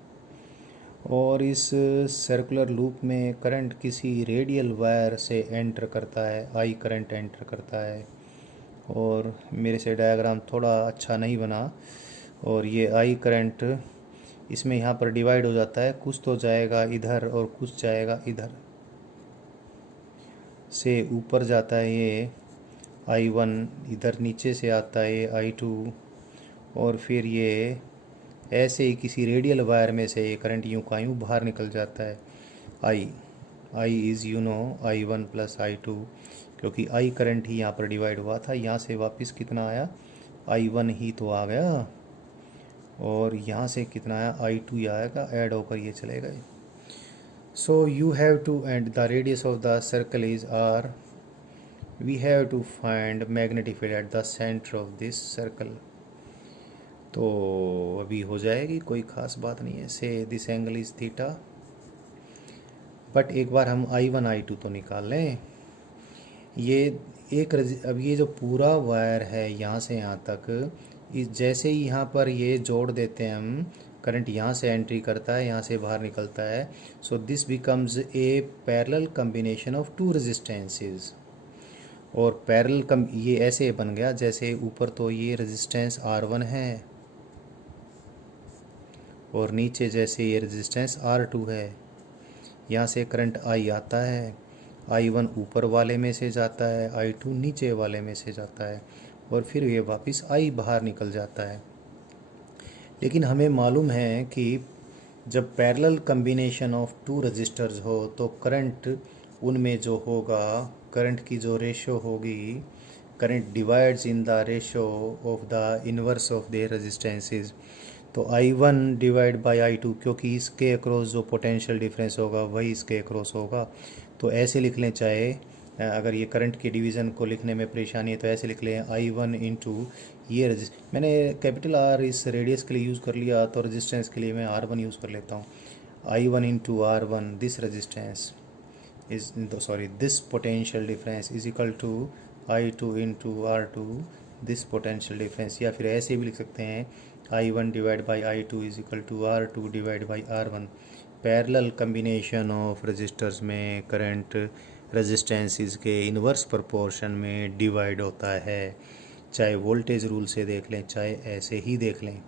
और इस सर्कुलर लूप में करंट किसी रेडियल वायर से एंटर करता है, आई करंट एंटर करता है। और मेरे से डायग्राम थोड़ा अच्छा नहीं बना, और ये आई करंट इसमें यहाँ पर डिवाइड हो जाता है, कुछ तो जाएगा इधर और कुछ जाएगा इधर से ऊपर जाता है ये I1, इधर नीचे से आता है ये I2, और फिर ये ऐसे ही किसी रेडियल वायर में से ये करंट यूँ का यूँ बाहर निकल जाता है। I is I1 plus I2, क्योंकि I करंट ही यहाँ पर डिवाइड हुआ था, यहाँ से वापस कितना आया, I1 ही तो आ गया, और यहाँ से कितना आया, I2 ही आएगा, ऐड होकर ये चले गए। So you have to, and the radius of the circle is R, we have to find magnetic field at the center of this circle। तो अभी हो जाएगी, कोई ख़ास बात नहीं है। से this angle is theta, but एक बार हम I1 I2 तो निकाल लें। ये एक अब ये जो पूरा वायर है यहाँ से यहाँ तक, इस जैसे ही यहाँ पर ये जोड़ देते हैं हम, करंट यहाँ से एंट्री करता है, यहाँ से बाहर निकलता है। So this becomes a parallel combination of two resistances. और पैरेलल ये ऐसे बन गया, जैसे ऊपर तो ये रेजिस्टेंस R1 है और नीचे जैसे ये रेजिस्टेंस R2 है। यहाँ से करंट I आता है, I1 ऊपर वाले में से जाता है, I2 नीचे वाले में से जाता है, और फिर ये वापस I बाहर निकल जाता है। लेकिन हमें मालूम है कि जब parallel combination of two resistors हो तो करंट उनमें जो होगा, करंट की जो रेशो होगी, current divides in the ratio of the inverse of the resistances. तो I1 डिवाइड बाय I2, क्योंकि इसके अक्रॉस जो पोटेंशियल डिफरेंस होगा वही इसके अक्रॉस होगा। तो ऐसे लिख लें, चाहे अगर ये करंट के डिवीज़न को लिखने में परेशानी है तो ऐसे लिख लें I1 इंटू ये मैंने कैपिटल R इस रेडियस के लिए यूज़ कर लिया, तो रेजिस्टेंस के लिए मैं R1 यूज़ कर लेता हूँ। I1 into R1, this resistance is sorry this potential difference is equal to I2 into R2, this potential difference. या फिर ऐसे भी लिख सकते हैं I1 divide by I2 is equal to R2 divide by R1। Parallel combination of resistors में करंट रेजिस्टेंसेस के इन्वर्स प्रोपोर्शन में डिवाइड होता है, चाहे वोल्टेज रूल से देख लें चाहे ऐसे ही देख लें।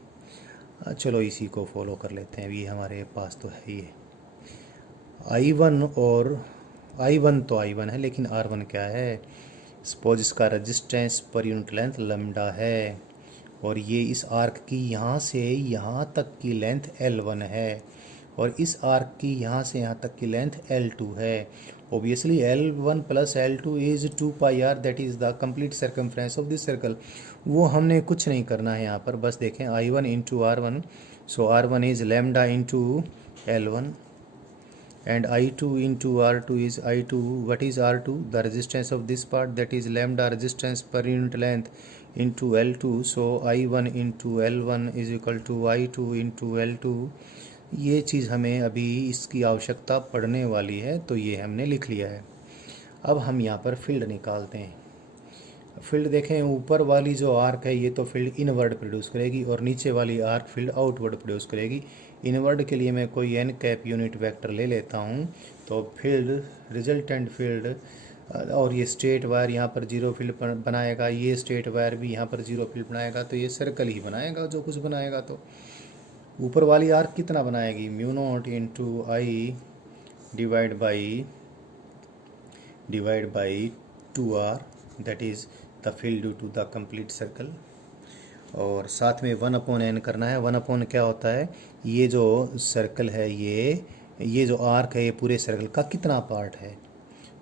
चलो इसी को फॉलो कर लेते हैं, ये हमारे पास तो है ही है। I1 और I1 तो I1 है, लेकिन R1 क्या है, सपोज इसका resistance per unit length lambda है, और ये इस आर्क की यहाँ से यहाँ तक की लेंथ L1 है, और इस आर्क की यहाँ से यहाँ तक की लेंथ L2 है। Obviously L1 plus L2 is 2πr, that is the complete circumference of this circle. वो हमने कुछ नहीं करना है यहाँ पर, बस देखें I1 into R1, so R1 is lambda into L1, and I2 into R2 is I2. What is R2? The resistance of this part, that is lambda resistance per unit length into L2. So I1 into L1 is equal to I2 into L2। ये चीज़ हमें अभी इसकी आवश्यकता पड़ने वाली है, तो ये हमने लिख लिया है। अब हम यहाँ पर फील्ड निकालते हैं। फील्ड देखें, ऊपर वाली जो आर्क है ये तो फील्ड इनवर्ड प्रोड्यूस करेगी, और नीचे वाली आर्क फील्ड आउटवर्ड प्रोड्यूस करेगी। इनवर्ड के लिए मैं कोई n कैप यूनिट वेक्टर ले लेता हूँ, तो फील्ड रिजल्टेंट फील्ड, और ये स्ट्रेट वायर यहाँ पर जीरो फील्ड बनाएगा, ये स्ट्रेट वायर भी यहाँ पर जीरो फील्ड बनाएगा, तो ये सर्कल ही बनाएगा जो कुछ बनाएगा। तो ऊपर वाली आर्क कितना बनाएगी, mu naught into I divide by 2r, that is the field due to the complete circle. और साथ में 1/n करना है। 1/, क्या होता है, ये जो सर्कल है, ये जो आर्क है, ये पूरे सर्कल का कितना पार्ट है,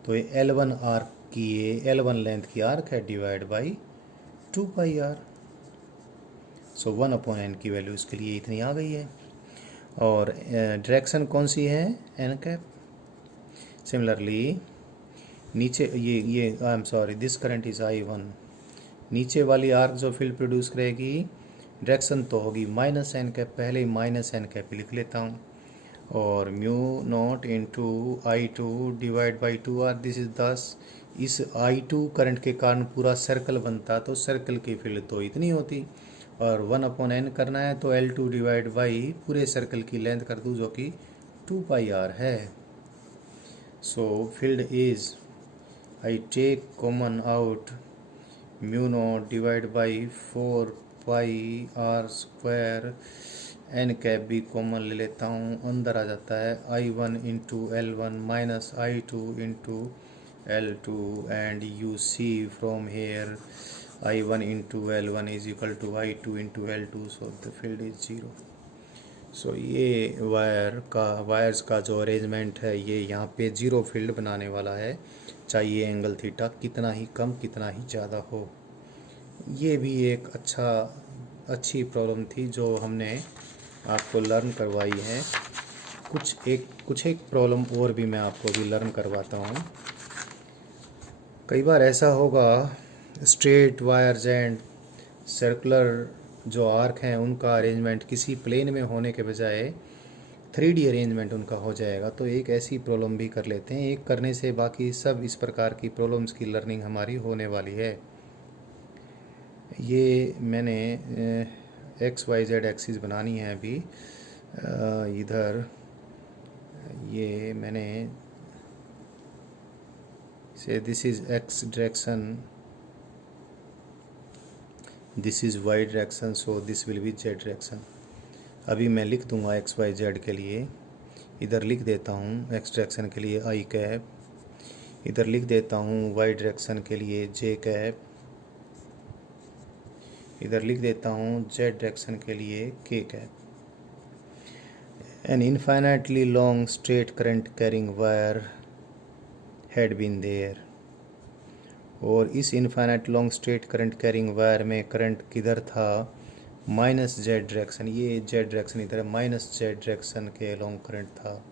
तो ये L1 आर्क की, ये L1 लेंथ की आर्क है, divide by 2πr। So 1/n की वैल्यू इसके लिए इतनी आ गई है। और डायरेक्शन कौन सी है, n कैप। सिमिलरली नीचे ये I am sorry, this current is I1। नीचे वाली आर्क जो फील्ड प्रोड्यूस करेगी, डायरेक्शन तो होगी -n कैप, पहले ही -n कैप लिख लेता हूँ। और mu naught into I2 divide by 2r, this is इस I2 करंट के कारण पूरा सर्कल बनता, तो सर्कल की फील्ड तो इतनी होती, और 1/n करना है तो L2 डिवाइड बाई पूरे सर्कल की लेंथ कर दूँ जो कि 2πr है। So field is, I take common out mu naught divide by 4πr², n cap भी कॉमन ले लेता हूँ, अंदर आ जाता है I1 into L1 minus I2 into L2, and you see from here I1 into L1 is equal to I2 into L2, so the field is 0। सो ये वायर्स का जो अरेंजमेंट है ये यहाँ पे 0 फील्ड बनाने वाला है, चाहिए एंगल थीटा कितना ही कम कितना ही ज़्यादा हो। ये भी एक अच्छी प्रॉब्लम थी जो हमने आपको लर्न करवाई है। कुछ एक प्रॉब्लम और भी मैं आपको भी लर्न करवाता हूँ। कई बार ऐसा होगा स्ट्रेट वायर्स एंड सर्कुलर जो आर्क हैं उनका अरेंजमेंट किसी प्लेन में होने के बजाय 3D अरेंजमेंट उनका हो जाएगा, तो एक ऐसी प्रॉब्लम भी कर लेते हैं। एक करने से बाकी सब इस प्रकार की प्रॉब्लम्स की लर्निंग हमारी होने वाली है। ये मैंने XYZ एक्सिस बनानी है अभी, इधर ये मैंने से this is X direction, this is Y direction, so this will be Z direction. अभी मैं लिख दूंगा XYZ के लिए, इधर लिख देता हूँ X डायरेक्शन के लिए I कैप, इधर लिख देता हूँ Y डायरेक्शन के लिए J कैप, इधर लिख देता हूँ Z डायरेक्शन के लिए K cap. An infinitely long straight current carrying wire had been there, और इस infinite long straight current carrying wire में करंट किधर था, माइनस जेड डायरेक्शन, ये जेड डायरेक्शन इधर है, माइनस जेड डायरेक्शन के लॉन्ग करंट था।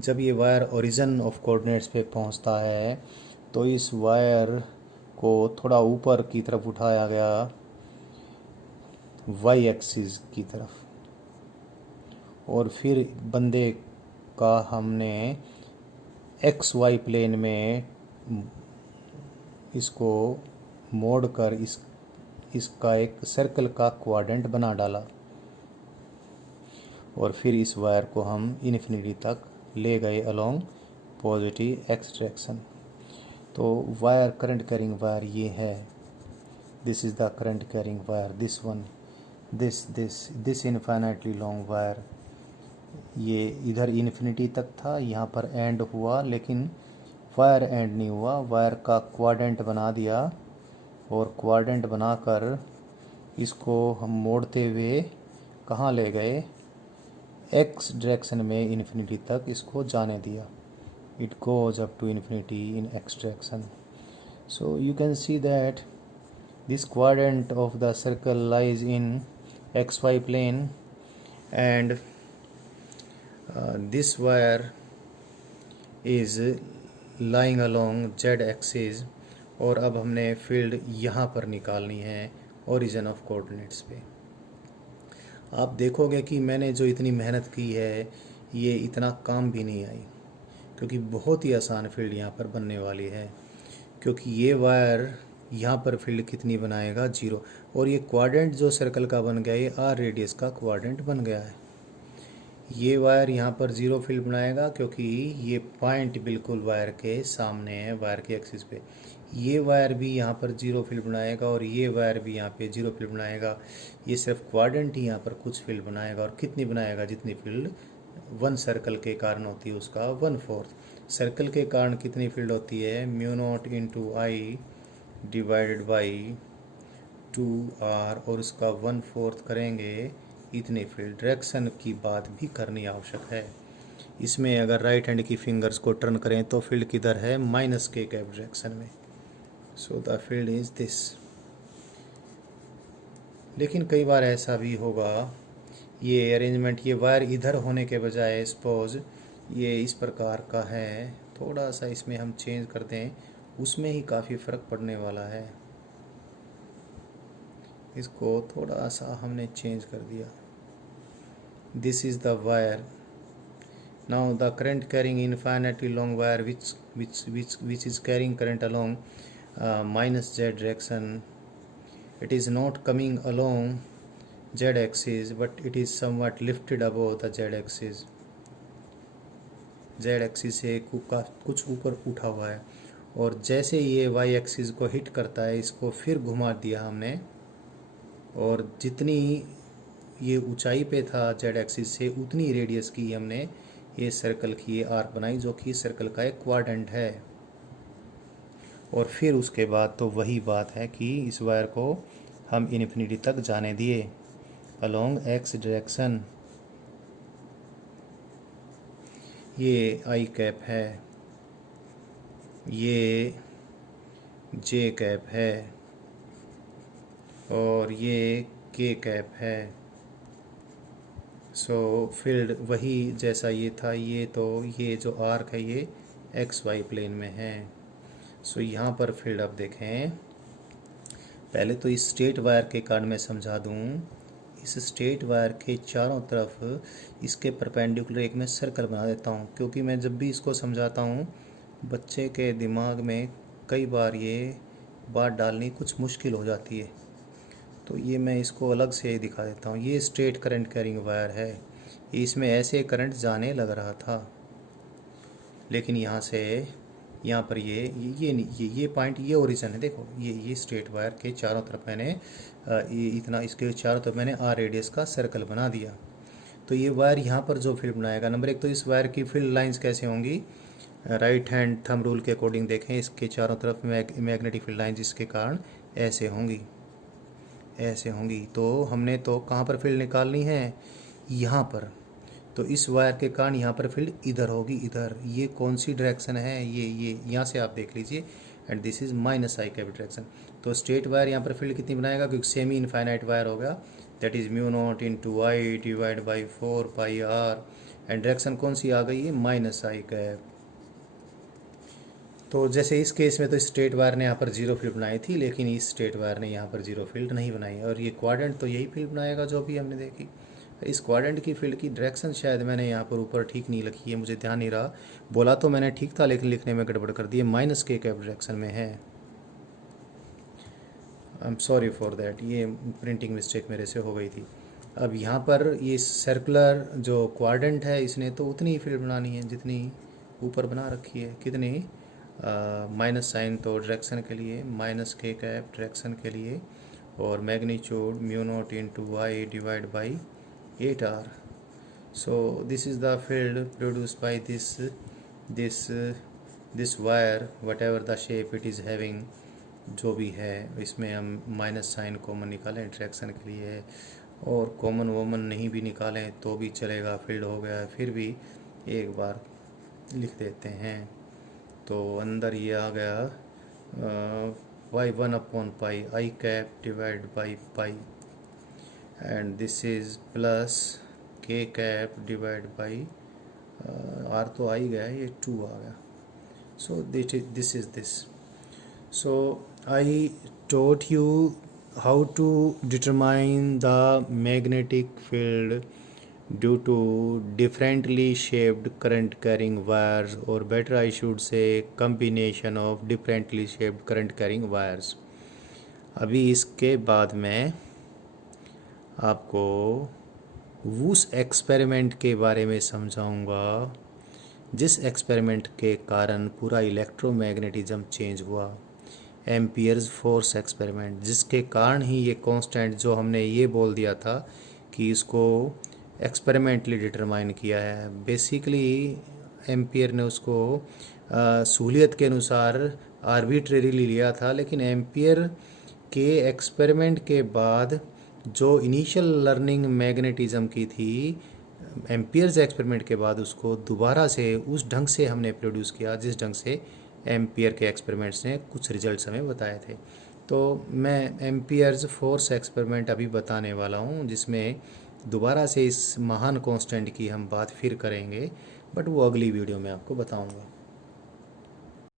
जब ये वायर ओरिजिन ऑफ कोऑर्डिनेट्स पे पहुंचता है तो इस वायर को थोड़ा ऊपर की तरफ उठाया गया वाई एक्सिस की तरफ, और फिर बंदे का हमने XY प्लेन में इसको मोड़ कर इसका एक सर्कल का क्वाड्रेंट बना डाला, और फिर इस वायर को हम इन्फिनिटी तक ले गए अलोंग पॉजिटिव X डायरेक्शन। तो वायर करंट कैरिंग वायर ये है, this is the current carrying wire, this one, this infinitely long wire, ये इधर इन्फिनिटी तक था, यहाँ पर एंड हुआ, लेकिन वायर एंड नहीं हुआ, वायर का क्वाड्रेंट बना दिया, और क्वाड्रेंट बनाकर इसको हम मोड़ते हुए कहाँ ले गए, X डायरेक्शन में इन्फिनिटी तक इसको जाने दिया। It goes up to infinity in X direction. So you can see that this quadrant of the circle lies in XY plane, and this wire is lying along Z axis, और अब हमने फील्ड यहाँ पर निकालनी है ओरिजिन ऑफ कोऑर्डिनेट्स पे। आप देखोगे कि मैंने जो इतनी मेहनत की है ये इतना काम भी नहीं आई, क्योंकि बहुत ही आसान फील्ड यहाँ पर बनने वाली है, क्योंकि ये वायर यहाँ पर फील्ड कितनी बनाएगा, 0, और ये क्वाड्रेंट जो सर्कल का बन गया ये R रेडियस का क्वाड्रेंट बन गया है। ये वायर यहाँ पर 0 फील्ड बनाएगा क्योंकि ये पॉइंट बिल्कुल वायर के सामने है, वायर के एक्सिस पे। ये वायर भी यहाँ पर 0 फील्ड बनाएगा, और ये वायर भी यहाँ पे 0 फील्ड बनाएगा। ये सिर्फ क्वाड्रेंट ही यहाँ पर कुछ फील्ड बनाएगा, और कितनी बनाएगा, जितनी फील्ड 1 सर्कल के कारण होती है उसका 1/4। सर्कल के कारण कितनी फील्ड होती है, mu naught into I divided by 2r, और उसका 1/4 करेंगे इतनी फील्ड। डायरेक्शन की बात भी करनी आवश्यक है। इसमें अगर राइट हैंड की फिंगर्स को टर्न करें तो फील्ड किधर है, -k कैप डायरेक्शन में। So the field is this. लेकिन कई बार ऐसा भी होगा, ये अरेंजमेंट, ये वायर इधर होने के बजाय सपोज ये इस प्रकार का है, थोड़ा सा इसमें हम चेंज कर दें, उसमें ही काफ़ी फ़र्क पड़ने वाला है। इसको थोड़ा सा हमने चेंज कर दिया। This is the wire, Now the current carrying infinitely long wire which is carrying current along minus z direction. It is not coming along z axis, but it is somewhat lifted above the z axis. z axis से कुछ ऊपर उठा हुआ है, और जैसे ये y एक्सिस को हिट करता है, इसको फिर घुमा दिया हमने, और जितनी ये ऊंचाई पे था z एक्सिस से उतनी रेडियस की हमने ये सर्कल की ये आर्क बनाई, जो कि सर्कल का एक क्वाड्रेंट है। और फिर उसके बाद तो वही बात है कि इस वायर को हम इन्फिनिटी तक जाने दिए अलोंग एक्स डायरेक्शन। ये आई कैप है, ये जे कैप है, और ये के कैप है। सो फील्ड वही जैसा ये था, ये जो आर्क है ये एक्स वाई प्लेन में है। सो यहाँ पर फील्ड आप देखें, पहले तो इस स्ट्रेट वायर के कारण मैं समझा दूँ। इस स्ट्रेट वायर के चारों तरफ इसके परपेंडिकुलर एक मैं सर्कल बना देता हूँ, क्योंकि मैं जब भी इसको समझाता हूँ बच्चे के दिमाग में कई बार ये बात डालनी कुछ मुश्किल हो जाती है, तो ये मैं इसको अलग से दिखा देता हूँ। ये स्ट्रेट करंट कैरिंग वायर है, इसमें ऐसे करंट जाने लग रहा था, लेकिन यहाँ से यहाँ पर ये पॉइंट ये ओरिजिन है। देखो ये स्ट्रेट वायर के चारों तरफ मैंने ये इतना इसके चारों तरफ मैंने आर रेडियस का सर्कल बना दिया। तो ये वायर यहाँ पर जो फील्ड बनाएगा, नंबर एक तो इस वायर की फील्ड लाइंस कैसे होंगी, राइट हैंड थंब रूल के अकॉर्डिंग देखें, इसके चारों तरफ मैग्नेटिक फील्ड लाइन जिसके कारण ऐसे होंगी। तो हमने तो कहाँ पर फील्ड निकालनी है, यहाँ पर। तो इस वायर के कारण यहाँ पर फील्ड इधर होगी, इधर। ये कौन सी डायरेक्शन है, ये यहाँ से आप देख लीजिए, and this is minus I cap direction. तो स्ट्रेट वायर यहाँ पर फील्ड कितनी बनाएगा, क्योंकि सेमी इनफाइनाइट वायर होगा, that is mu naught into I divide by 4 pi R, and direction कौन सी आ गई है, माइनस आई कैप। तो जैसे इस केस में तो स्ट्रेट वायर ने यहाँ पर जीरो फील्ड बनाई थी, लेकिन इस स्ट्रेट वायर ने यहाँ पर जीरो फील्ड नहीं बनाई, और ये क्वाड्रेंट तो यही फील्ड बनाएगा जो भी हमने देखी। इस क्वाड्रेंट की फील्ड की डायरेक्शन शायद मैंने यहाँ पर ऊपर ठीक नहीं लिखी है, मुझे ध्यान नहीं रहा। बोला तो मैंने ठीक था, लेकिन लिखने में गड़बड़ कर दी है, माइनस के कैप डायरेक्शन में है। I am sorry for that, ये प्रिंटिंग मिस्टेक मेरे से हो गई थी। अब यहाँ पर ये सर्कुलर जो क्वाड्रेंट है, इसने तो उतनी ही फील्ड बनानी है जितनी ऊपर बना रखी है। कितनी, माइनस साइन तो डायरेक्शन के लिए, माइनस के कैप डायरेक्शन के लिए, और magnitude mu naught into Y divide by 8r. So this is the field produced by this wire, whatever the shape it is having, जो भी है। इसमें हम माइनस साइन कॉमन निकालें डायरेक्शन के लिए, और कॉमन वॉमन नहीं भी निकालें तो भी चलेगा, फील्ड हो गया। फिर भी एक बार लिख देते हैं, तो अंदर ये आ गया y1/पाई i cap divide by pi, and this is plus k cap divide by r तो आ ही गया, ये 2 आ गया। So this is this. So I taught you how to determine the magnetic field due to differently shaped current carrying wires, और better I should say combination of differently shaped current carrying wires. अभी इसके बाद में आपको उस एक्सपेरिमेंट के बारे में समझाऊंगा जिस एक्सपेरिमेंट के कारण पूरा इलेक्ट्रोमैग्नेटिज्म चेंज हुआ, एम्पियर्स फोर्स एक्सपेरिमेंट, जिसके कारण ही ये कांस्टेंट जो हमने ये बोल दिया था कि इसको एक्सपेरिमेंटली डिटरमाइन किया है। बेसिकली एम्पियर ने उसको सहूलियत के अनुसार आर्बिट्रेरीली लिया था, लेकिन एम्पियर के एक्सपेरिमेंट के बाद जो इनिशियल लर्निंग मैग्नेटिज्म की थी, एम्पियर्स एक्सपेरिमेंट के बाद उसको दोबारा से उस ढंग से हमने प्रोड्यूस किया जिस ढंग से एम्पियर के एक्सपेरिमेंट्स ने कुछ रिजल्ट्स हमें बताए थे। तो मैं एम्पियर्स फोर्स एक्सपेरिमेंट अभी बताने वाला हूँ, जिसमें दोबारा से इस महान कांस्टेंट की हम बात फिर करेंगे, बट वो अगली वीडियो में आपको बताऊँगा।